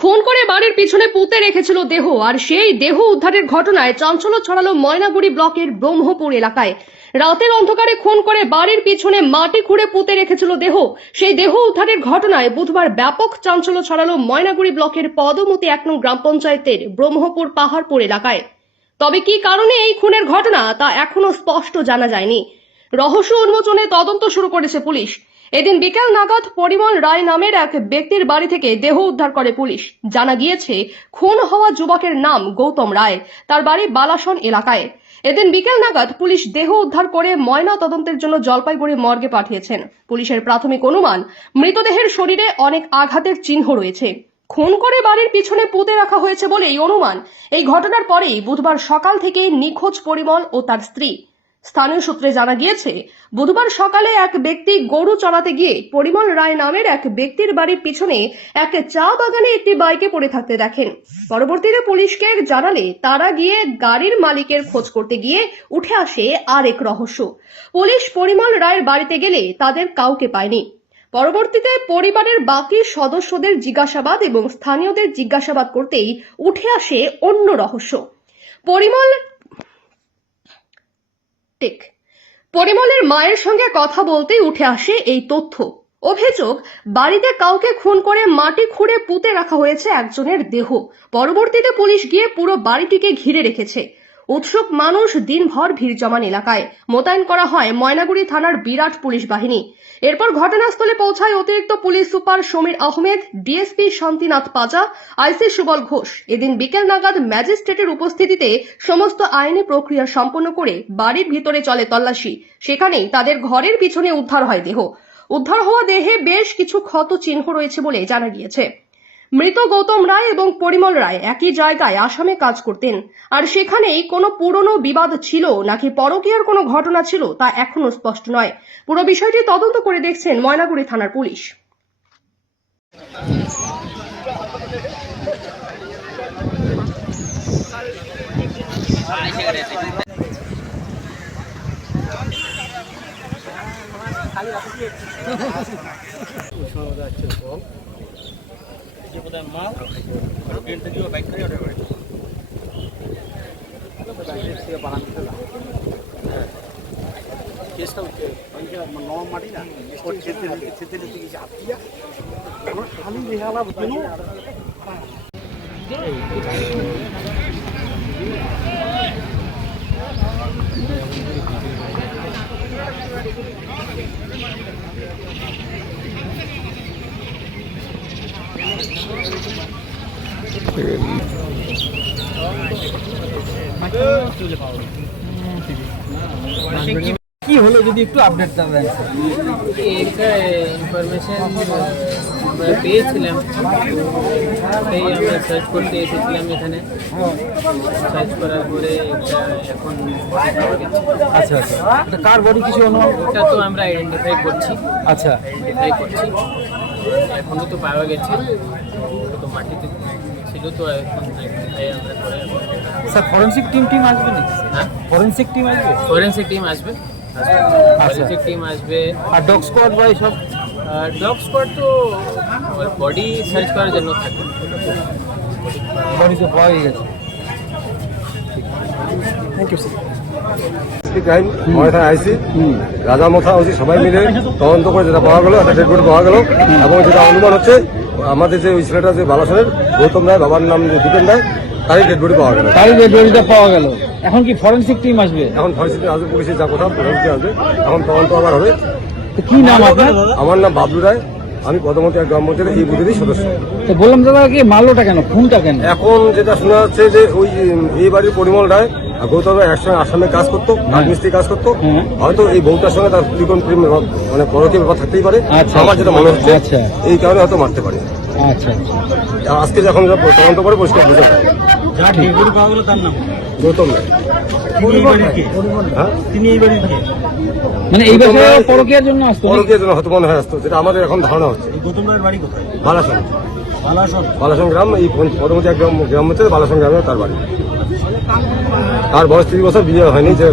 খুন করে বাড়ির পিছনে পুঁতে রেখেছিল দেহ, আর সেই দেহ উদ্ধারের ঘটনায় চাঞ্চল্য ছড়ালো ময়নাগুড়ি ব্লকের ব্রহ্মপুর এলাকায়। রাতের অন্ধকারে খুন করে বাড়ির পিছনে মাটি খুঁড়ে পুঁতে রেখেছিল দেহ, সেই দেহ উদ্ধারের ঘটনায় বুধবার ব্যাপক চাঞ্চল্য ছড়ালো ময়নাগুড়ি ব্লকের পদমতি এক নং গ্রাম পঞ্চায়েতের ব্রহ্মপুর পাহাড়পুর এলাকায়। তবে কি কারণে এই খুনের ঘটনা তা এখনও স্পষ্ট জানা যায়নি। রহস্য উন্মোচনে তদন্ত শুরু করেছে পুলিশ। এদিন বিকেল নাগাদ পরিমল রায় নামের এক ব্যক্তির বাড়ি থেকে দেহ উদ্ধার করে পুলিশ। জানা গিয়েছে, খুন হওয়া যুবকের নাম গৌতম রায়। তার বাড়ি বালাসন এলাকায়। এদিন বিকেল নাগাদ পুলিশ দেহ উদ্ধার করে ময়না তদন্তের জন্য জলপাইগুড়ি মর্গে পাঠিয়েছেন। পুলিশের প্রাথমিক অনুমান, মৃতদেহের শরীরে অনেক আঘাতের চিহ্ন রয়েছে। খুন করে বাড়ির পিছনে পুঁতে রাখা হয়েছে বলে এই অনুমান। এই ঘটনার পরেই বুধবার সকাল থেকে নিখোঁজ পরিমল ও তার স্ত্রী। স্থানীয় সূত্রে জানা গিয়েছে, বুধবার সকালে এক ব্যক্তি গরু চড়াতে গিয়ে পরিমল রায় নামের এক ব্যক্তির বাড়ির পিছনে এক চা বাগানে একটি বাইকে পড়ে থাকতে দেখেন। পরবর্তীতে পুলিশকে জানালে তারা গিয়ে গাড়ির মালিকের খোঁজ করতে গিয়ে উঠে আসে আরেক রহস্য। পুলিশ পরিমল রায়ের বাড়িতে গেলে তাদের কাউকে পায়নি। পরবর্তীতে পরিবারের বাকি সদস্যদের জিজ্ঞাসাবাদ এবং স্থানীয়দের জিজ্ঞাসাবাদ করতেই উঠে আসে অন্য রহস্য। পরিমল টেক পরিমলের মায়ের সঙ্গে কথা বলতেই উঠে আসে এই তথ্য। অভিযোগ, বাড়িতে কাউকে খুন করে মাটি খুঁড়ে পুঁতে রাখা হয়েছে একজনের দেহ। পরবর্তীতে পুলিশ গিয়ে পুরো বাড়িটিকে ঘিরে রেখেছে। উৎসুক মানুষ দিনভর ভিড় জমান এলাকায়। মোতায়েন করা হয় ময়নাগুড়ি থানার বিরাট পুলিশ বাহিনী। এরপর ঘটনাস্থলে পৌঁছায় অতিরিক্ত police super Samir Ahmed, DSP Shantinath Paja, IC Subal Ghosh. এদিন বিকেল নাগাদ ম্যাজিস্ট্রেটের উপস্থিতিতে সমস্ত আইনি প্রক্রিয়া সম্পন্ন করে বাড়ির ভিতরে চলে তল্লাশি। সেখানেই তাদের ঘরের পিছনে উদ্ধার হয় দেহ। উদ্ধার হওয়া দেহে বেশ কিছু ক্ষত চিহ্ন রয়েছে বলে জানা গিয়েছে। মৃত গৌতম রায় এবং পরিমল রায় একই জায়গায় আসামে কাজ করতেন। আর সেখানেই কোনো পুরনো বিবাদ ছিল নাকি পরকীয়ার কোনো ঘটনা ছিল তা এখনও স্পষ্ট নয়। পুরো বিষয়টি তদন্ত করে দেখছেন ময়নাগুড়ি থানার পুলিশ। જે બધા માલ રોટી થતી બાઇક કરી చేస్తాం మంచిగా నోవం మాటి చేతి చేతి ఖాళీ చేయాలా వద్దును Thank you. কি হলো যদি একটু আপডেট দেন একটা ইনফরমেশন আমরা পেয়েছিলাম। তাই আমরা সার্চ করতে এসেছিলাম এখানে। সার্চ করার পরে এটা এখন আচ্ছা আচ্ছা। এটা কার বডি কিছু ওটা তো আমরা আইডেন্টিফাই করছি। আচ্ছা। আইডেন্টিফাই করছি। এখনও তো পাওয়া গেছে। তো মাটিতে ছিল তো এখন আইডেন্টিফাই আমরা করে স্যার ফরেন্সিক টিম টিম আসবে না হ্যাঁ? ফরেন্সিক টিম আসবে? ফরেন্সিক টিম আসবে। ফরেন্সিক টিম আসবে। আর ডগ স্কোয়াড বা এইসব ডগ স্কোয়াড তো বডি সার্চ করার জন্য থাকে। বডি তো পাওয়া গেছে। থ্যাংক ইউ স্যার ক্রাইম ময়থা আইসি রাজা মথা ওসি সবাই মিলে তদন্ত করে যেটা পাওয়া গেল একটা ডেড বডি পাওয়া গেল। এবং যেটা অনুমান হচ্ছে আমাদের যে ওই ছেলেটা যে বালাসনের গৌতম রায় বাবার নাম যে দীপেন রায় তারই ডেড বডি পাওয়া গেল। তারই বডিটা পাওয়া গেল। এখন কি ফরেন্সিক টিম আসবে? এখন ফরেন্সিক আসবে পুলিশের যা কথা ফরেন্সিক আসবে। এখন তদন্ত আবার হবে। তো কি নাম আপনার? আমার নাম বাবলু রায়। আমি পদমতি এক গ্রাম পঞ্চায়েতের এই বুথেরই সদস্য। তো বললাম দাদা কি মারলোটা কেন? খুনটা কেন? এখন যেটা শোনা যাচ্ছে যে ওই এই বাড়ির পরিমল রায় আর গৌতম রায় একসঙ্গে আসামে কাজ করতো রাজমিস্ত্রি কাজ করতো। হয়তো এই বউটার সঙ্গে তার ত্রিকোণ প্রেম মানে পরকীয় ব্যাপার থাকতেই পারে। আচ্ছা। আমার যেটা মনে হচ্ছে আচ্ছা। এই কারণে হয়তো মারতে পারে। আচ্ছা আচ্ছা। আজকে যখন তদন্ত করে পরিষ্কার বুঝতে যাবে যার ডেলিভারি পাওয়া গেল তার নাম। গৌতম তিনি এই বাড়ির কে? হ্যাঁ? মানে এই বছর পরকীয়ার জন্য আসতো নাকি? জন্য হয়তো মনে হয় আসতো যেটা আমাদের এখন ধারণা হচ্ছে। এই গৌতম রায়ের বাড়ি কোথায়? বালাসন। বালাসন। বালাসন গ্রাম এই পরবর্তী গ্রাম গ্রাম হচ্ছে বালাসন গ্রামে তার বাড়ি। তার বয়স ত্রিশ বছর বিয়ে হয়নি যে